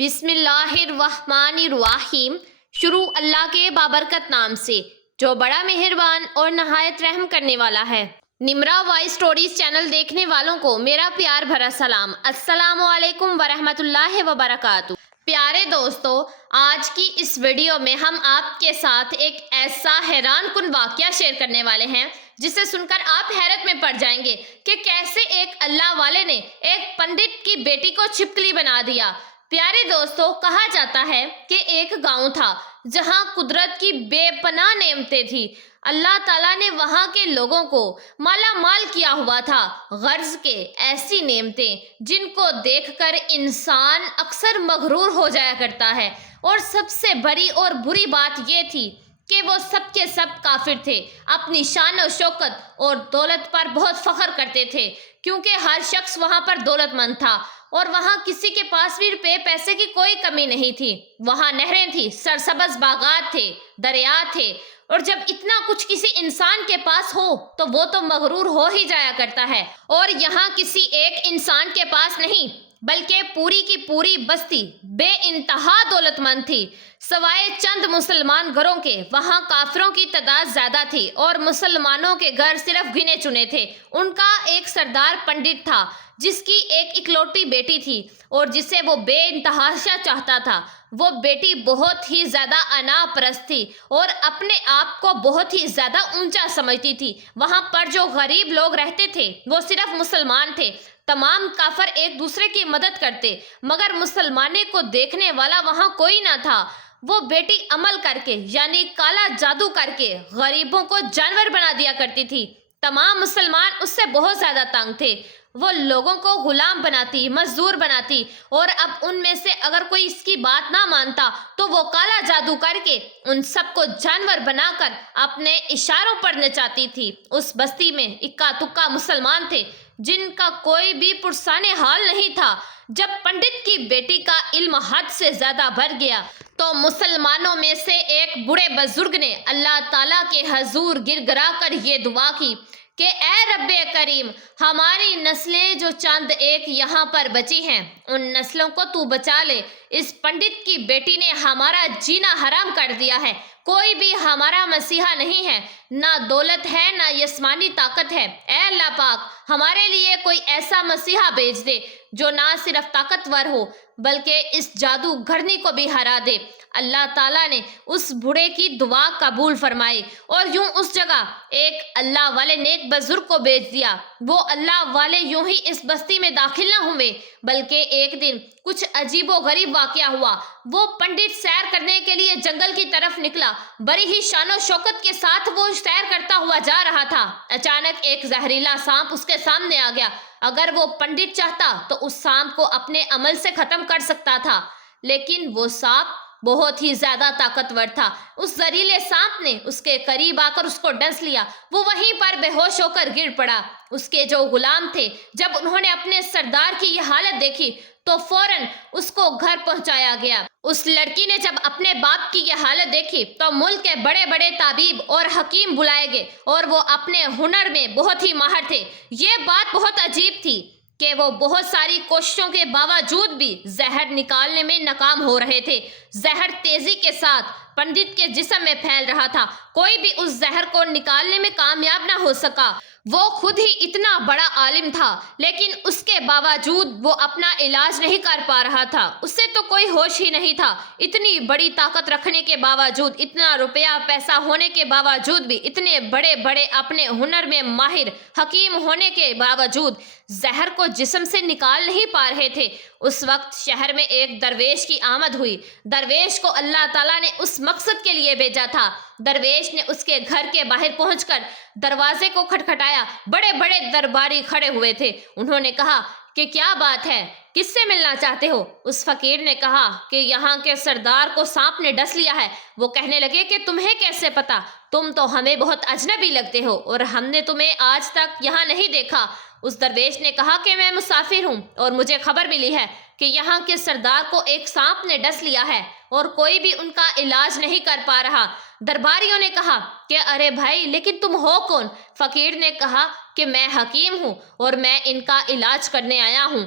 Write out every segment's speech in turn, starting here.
بسم اللہ الرحمن الرحیم۔ شروع اللہ کے بابرکت نام سے جو بڑا مہربان اور نہایت رحم کرنے والا ہے۔ نمرا وائس سٹوریز چینل دیکھنے والوں کو میرا پیار بھرا سلام۔ السلام علیکم ورحمۃ اللہ وبرکاتہ۔ پیارے دوستو، آج کی اس ویڈیو میں ہم آپ کے ساتھ ایک ایسا حیران کن واقعہ شیئر کرنے والے ہیں جسے سن کر آپ حیرت میں پڑ جائیں گے کہ کیسے ایک اللہ والے نے ایک پنڈت کی بیٹی کو چھپکلی بنا دیا۔ پیارے دوستو، کہا جاتا ہے کہ ایک گاؤں تھا جہاں قدرت کی بے پناہ نعمتیں تھی۔ اللہ تعالیٰ نے وہاں کے لوگوں کو مالا مال کیا ہوا تھا غرض کے ایسی نعمتیں جن کو دیکھ کر انسان اکثر مغرور ہو جایا کرتا ہے، اور سب سے بڑی اور بری بات یہ تھی کہ وہ سب کے سب کافر تھے، اپنی شان و شوکت اور دولت پر بہت فخر کرتے تھے کیونکہ ہر شخص وہاں پر دولت مند تھا اور وہاں کسی کے پاس بھی روپے پیسے کی کوئی کمی نہیں تھی۔ وہاں نہریں تھیں، سرسبز باغات تھے، دریا تھے، اور جب اتنا کچھ کسی انسان کے پاس ہو تو وہ تو مغرور ہو ہی جایا کرتا ہے۔ اور یہاں کسی ایک انسان کے پاس نہیں بلکہ پوری کی پوری بستی بے انتہا دولت مند تھی، سوائے چند مسلمان گھروں کے۔ وہاں کافروں کی تعداد زیادہ تھی اور مسلمانوں کے گھر صرف گنے چنے تھے۔ ان کا ایک سردار پنڈت تھا جس کی ایک اکلوتی بیٹی تھی اور جسے وہ بے انتہا چاہتا تھا۔ وہ بیٹی بہت ہی زیادہ انا پرست تھی اور اپنے آپ کو بہت ہی زیادہ اونچا سمجھتی تھی۔ وہاں پر جو غریب لوگ رہتے تھے وہ صرف مسلمان تھے۔ تمام کافر ایک دوسرے کی مدد کرتے مگر مسلمانے کو دیکھنے والا وہاں کوئی نہ تھا۔ وہ بیٹی عمل کر کے یعنی کالا جادو کر کے غریبوں کو جانور بنا دیا کرتی تھی۔ تمام مسلمان اس سے بہت زیادہ تنگ تھے۔ وہ لوگوں کو غلام بناتی، مزدور بناتی، اور اب ان میں سے اگر کوئی اس کی بات نہ مانتا تو وہ کالا جادو کر کے ان سب کو جانور بنا کر اپنے اشاروں پر نچاتی تھی۔ اس بستی میں اکا دکا مسلمان تھے جن کا کوئی بھی پرسان حال نہیں تھا۔ جب پنڈت کی بیٹی کا علم حد سے زیادہ بڑھ گیا تو مسلمانوں میں سے ایک بوڑھے بزرگ نے اللہ تعالیٰ کے حضور گر گرا کر یہ دعا کی کہ اے رب کریم، ہماری نسلیں جو چند ایک یہاں پر بچی ہیں ان نسلوں کو تو بچا لے۔ اس پنڈت کی بیٹی نے ہمارا جینا حرام کر دیا ہے۔ کوئی بھی ہمارا مسیحا نہیں ہے، نہ دولت ہے نہ جسمانی طاقت ہے۔ اے اللہ پاک، ہمارے لیے کوئی ایسا مسیحا بھیج دے جو نہ صرف طاقتور ہو بلکہ اس جادوگرنی کو بھی ہرا دے۔ اللہ تعالیٰ نے اس بوڑھے کی دعا قبول فرمائی اور یوں اس جگہ ایک اللہ والے نیک بزرگ کو بھیج دیا۔ وہ اللہ والے یوں ہی اس بستی میں داخل نہ ہوئے بلکہ ایک دن کچھ عجیب و غریب واقعہ ہوا۔ وہ پنڈت سیر کرنے کے لیے جنگل کی طرف نکلا، بڑی ہی شان و شوکت کے ساتھ وہ سیر کرتا ہوا جا رہا تھا۔ اچانک ایک زہریلا سانپ اس کے سامنے آ گیا۔ اگر وہ پنڈت چاہتا تو اس سانپ کو اپنے عمل سے ختم کر سکتا تھا، لیکن وہ سانپ بہت ہی زیادہ طاقتور تھا۔ اس زہریلے سانپ نے اس کے قریب آ کر اس کو ڈس لیا۔ وہ وہیں پر بے ہوش ہو کر گر پڑا۔ اس کے جو غلام تھے جب انہوں نے اپنے سردار کی یہ حالت دیکھی تو فوراً اس کو گھر پہنچایا گیا۔ اس لڑکی نے جب اپنے باپ کی یہ حالت دیکھی تو ملک کے بڑے بڑے طبیب اور حکیم بلائے گئے اور وہ اپنے ہنر میں بہت ہی ماہر تھے۔ یہ بات بہت عجیب تھی کہ وہ بہت ساری کوششوں کے باوجود بھی زہر نکالنے میں ناکام ہو رہے تھے۔ زہر تیزی کے ساتھ پنڈت کے جسم میں پھیل رہا تھا، کوئی بھی اس زہر کو نکالنے میں کامیاب نہ ہو سکا۔ وہ خود ہی اتنا بڑا عالم تھا لیکن اس کے باوجود وہ اپنا علاج نہیں کر پا رہا تھا۔ اس سے تو کوئی ہوش ہی نہیں تھا۔ اتنی بڑی طاقت رکھنے کے باوجود، اتنا روپیہ پیسہ ہونے کے باوجود بھی، اتنے بڑے بڑے اپنے ہنر میں ماہر حکیم ہونے کے باوجود زہر کو جسم سے نکال نہیں پا رہے تھے۔ اس وقت شہر میں ایک درویش کی آمد ہوئی۔ درویش کو اللہ تعالیٰ نے اس مقصد کے لیے بھیجا تھا۔ درویش نے اس کے گھر کے باہر پہنچ کر دروازے کو کھٹکھٹایا۔ بڑے بڑے درباری کھڑے ہوئے تھے۔ انہوں نے کہا کہ کیا بات ہے، کس سے ملنا چاہتے ہو؟ اس فقیر نے کہا کہ یہاں کے سردار کو سانپ نے ڈس لیا ہے۔ وہ کہنے لگے کہ تمہیں کیسے پتا؟ تم تو ہمیں بہت اجنبی لگتے ہو اور ہم نے تمہیں آج تک یہاں نہیں دیکھا۔ اس درویش نے کہا کہ میں مسافر ہوں اور مجھے خبر ملی ہے کہ یہاں کے سردار کو ایک سانپ نے ڈس لیا ہے اور کوئی بھی ان کا علاج نہیں کر پا رہا۔ درباریوں نے کہا کہ ارے بھائی، لیکن تم ہو کون؟ فقیر نے کہا کہ میں حکیم ہوں اور میں ان کا علاج کرنے آیا ہوں۔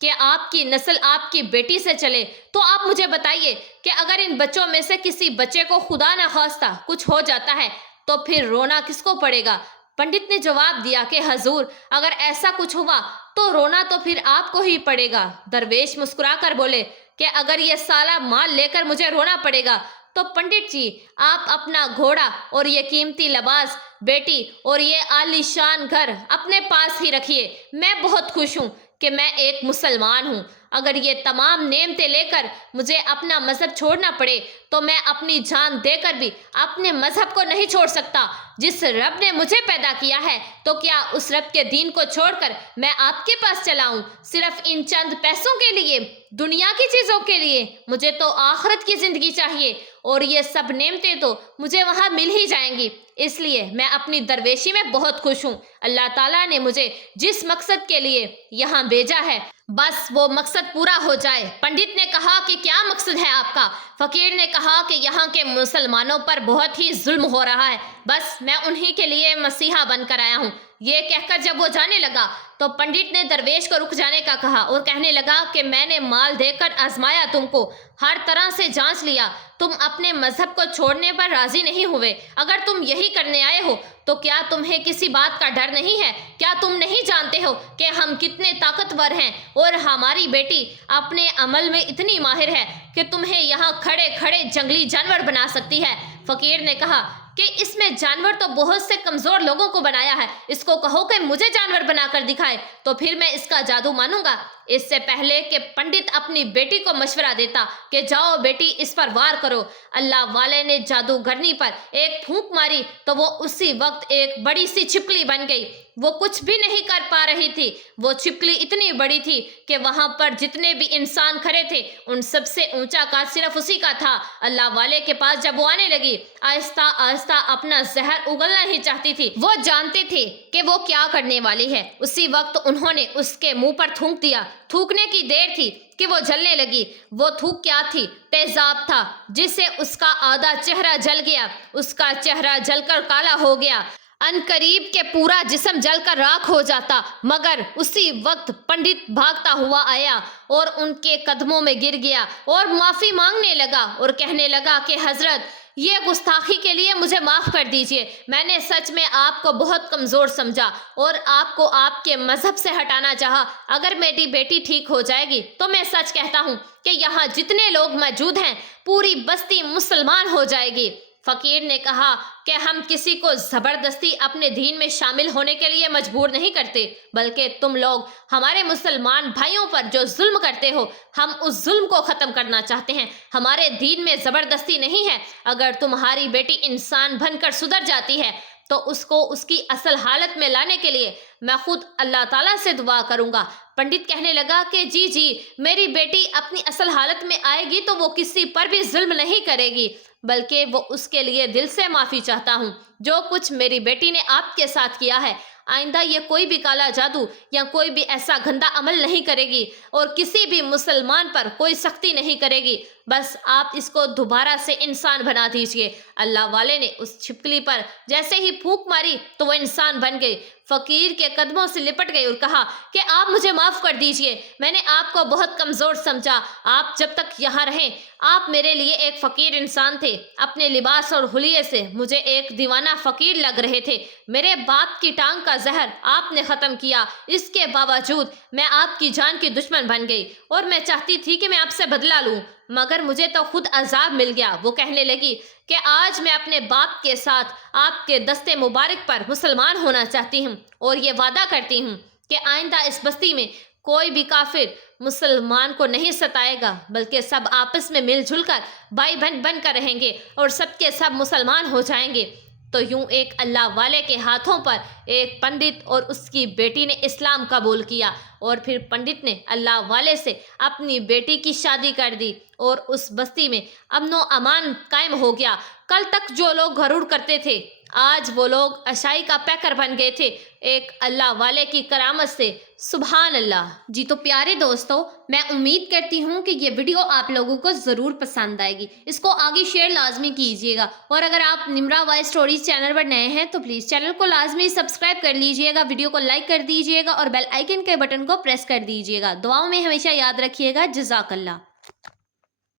کہ آپ کی نسل آپ کی بیٹی سے چلے، تو آپ مجھے بتائیے کہ اگر ان بچوں میں سے کسی بچے کو خدا نخواستہ کچھ ہو جاتا ہے تو پھر رونا کس کو پڑے گا؟ پنڈت نے جواب دیا کہ حضور، اگر ایسا کچھ ہوا تو رونا تو پھر آپ کو ہی پڑے گا۔ درویش مسکرا کر بولے کہ اگر یہ سالہ مال لے کر مجھے رونا پڑے گا تو پنڈت جی، آپ اپنا گھوڑا اور یہ قیمتی لباس، بیٹی اور یہ عالی شان گھر اپنے پاس ہی رکھیے۔ میں بہت خوش ہوں کہ میں ایک مسلمان ہوں۔ اگر یہ تمام نعمتیں لے کر مجھے اپنا مذہب چھوڑنا پڑے تو میں اپنی جان دے کر بھی اپنے مذہب کو نہیں چھوڑ سکتا۔ جس رب نے مجھے پیدا کیا ہے تو کیا اس رب کے دین کو چھوڑ کر میں آپ کے پاس چلا ہوں صرف ان چند پیسوں کے لیے، دنیا کی چیزوں کے لیے؟ مجھے تو آخرت کی زندگی چاہیے، اور یہ سب نعمتیں تو مجھے وہاں مل ہی جائیں گی۔ اس لیے میں اپنی درویشی میں بہت خوش ہوں۔ اللہ تعالیٰ نے مجھے جس مقصد کے لیے یہاں بھیجا ہے بس وہ مقصد پورا ہو جائے۔ پنڈت نے کہا کہ کیا مقصد ہے آپ کا؟ فقیر نے کہا کہ یہاں کے مسلمانوں پر بہت ہی ظلم ہو رہا ہے، بس میں انہی کے لیے مسیحا بن کر آیا ہوں۔ یہ کہہ کر جب وہ جانے لگا تو پنڈت نے درویش کو رک جانے کا کہا اور کہنے لگا کہ میں نے مال دے کر آزمایا تم کو، ہر طرح سے جانچ لیا، تم اپنے مذہب کو چھوڑنے پر راضی نہیں ہوئے۔ اگر تم یہی کرنے آئے ہو تو کیا تمہیں کسی بات کا ڈر نہیں ہے؟ کیا تم نہیں جانتے ہو کہ ہم کتنے طاقتور ہیں اور ہماری بیٹی اپنے عمل میں اتنی ماہر ہے کہ تمہیں یہاں کھڑے کھڑے جنگلی جانور بنا سکتی ہے؟ فقیر نے کہا کہ اس میں جانور تو بہت سے کمزور لوگوں کو بنایا ہے، اس کو کہو کہ مجھے جانور بنا کر دکھائے تو پھر میں اس کا جادو مانوں گا۔ اس سے پہلے کہ پنڈت اپنی بیٹی کو مشورہ دیتا کہ جاؤ بیٹی اس پر وار کرو، اللہ والے نے جادوگرنی پر ایک پھونک ماری تو وہ اسی وقت ایک بڑی سی چھپکلی بن گئی۔ وہ کچھ بھی نہیں کر پا رہی تھی، وہ چھپکلی اتنی بڑی تھی کہ وہاں پر جتنے بھی انسان کھڑے تھے ان سب سے اونچا قد صرف اسی کا تھا۔ اللہ والے کے پاس جب وہ آنے لگی، آہستہ آہستہ اپنا زہر اگلنا ہی چاہتی تھی۔ وہ جانتے تھے کہ وہ کیا کرنے والی ہے۔ اسی وقت انہوں نے اس کے منہ پر تھونک دیا۔ تھونکنے کی دیر تھی کہ وہ جلنے لگی۔ وہ تھوک کیا تھی؟ تیزاب تھا، جس سے اس کا آدھا چہرہ جل گیا، اس کا چہرہ جل کر کالا ہو گیا، ان قریب کے پورا جسم جل کر راکھ ہو جاتا۔ مگر اسی وقت پنڈت بھاگتا ہوا آیا اور ان کے قدموں میں گر گیا اور معافی مانگنے لگا اور کہنے لگا کہ حضرت، یہ گستاخی کے لیے مجھے معاف کر دیجئے۔ میں نے سچ میں آپ کو بہت کمزور سمجھا اور آپ کو آپ کے مذہب سے ہٹانا چاہا۔ اگر میری بیٹی ٹھیک ہو جائے گی تو میں سچ کہتا ہوں کہ یہاں جتنے لوگ موجود ہیں پوری بستی مسلمان ہو جائے گی۔ فقیر نے کہا کہ ہم کسی کو زبردستی اپنے دین میں شامل ہونے کے لیے مجبور نہیں کرتے، بلکہ تم لوگ ہمارے مسلمان بھائیوں پر جو ظلم کرتے ہو، ہم اس ظلم کو ختم کرنا چاہتے ہیں۔ ہمارے دین میں زبردستی نہیں ہے۔ اگر تمہاری بیٹی انسان بن کر سدھر جاتی ہے تو اس کو اس کی اصل حالت میں لانے کے لیے میں خود اللہ تعالیٰ سے دعا کروں گا۔ پنڈت کہنے لگا کہ جی میری بیٹی اپنی اصل حالت میں آئے گی تو وہ کسی پر بھی ظلم نہیں کرے گی، بلکہ وہ اس کے لیے دل سے معافی چاہتا ہوں۔ جو کچھ میری بیٹی نے آپ کے ساتھ کیا ہے، آئندہ یہ کوئی بھی کالا جادو یا کوئی بھی ایسا گندا عمل نہیں کرے گی اور کسی بھی مسلمان پر کوئی سختی نہیں کرے گی۔ بس آپ اس کو دوبارہ سے انسان بنا دیجئے۔ اللہ والے نے اس چھپکلی پر جیسے ہی پھونک ماری تو وہ انسان بن گئی۔ فقیر کے قدموں سے لپٹ گئی اور کہا کہ آپ مجھے معاف کر دیجئے، میں نے آپ کو بہت کمزور سمجھا۔ آپ جب تک یہاں رہیں آپ میرے لیے ایک فقیر انسان تھے۔ اپنے لباس اور حلیے سے مجھے ایک دیوانہ فقیر لگ رہے تھے۔ میرے باپ کی ٹانگ کا زہر آپ نے ختم کیا، اس کے باوجود میں آپ کی جان کی دشمن بن گئی اور میں چاہتی تھی کہ میں آپ سے بدلہ لوں، مگر مجھے تو خود عذاب مل گیا۔ وہ کہنے لگی کہ آج میں اپنے باپ کے ساتھ آپ کے دستے مبارک پر مسلمان ہونا چاہتی ہوں اور یہ وعدہ کرتی ہوں کہ آئندہ اس بستی میں کوئی بھی کافر مسلمان کو نہیں ستائے گا، بلکہ سب آپس میں مل جل کر بھائی بہن بن کر رہیں گے اور سب کے سب مسلمان ہو جائیں گے۔ تو یوں ایک اللہ والے کے ہاتھوں پر ایک پنڈت اور اس کی بیٹی نے اسلام قبول کیا، اور پھر پنڈت نے اللہ والے سے اپنی بیٹی کی شادی کر دی اور اس بستی میں امن و امان قائم ہو گیا۔ کل تک جو لوگ غرور کرتے تھے آج وہ لوگ اشائی کا پیکر بن گئے تھے ایک اللہ والے کی کرامت سے. سبحان اللہ. جی تو پیارے دوستو، میں امید کرتی ہوں کہ یہ ویڈیو آپ لوگوں کو ضرور پسند آئے گی. اس کو آگے شیئر لازمی کیجیے گا، اور اگر آپ نمرا وائس اسٹوریز چینل پر نئے ہیں تو پلیز چینل کو لازمی سبسکرائب کر لیجیے گا، ویڈیو کو لائک کر دیجیے گا اور بیل آئیکن کے بٹن کو پریس کر دیجیے گا. دعاؤں میں ہمیشہ یاد رکھیے گا. جزاک اللہ.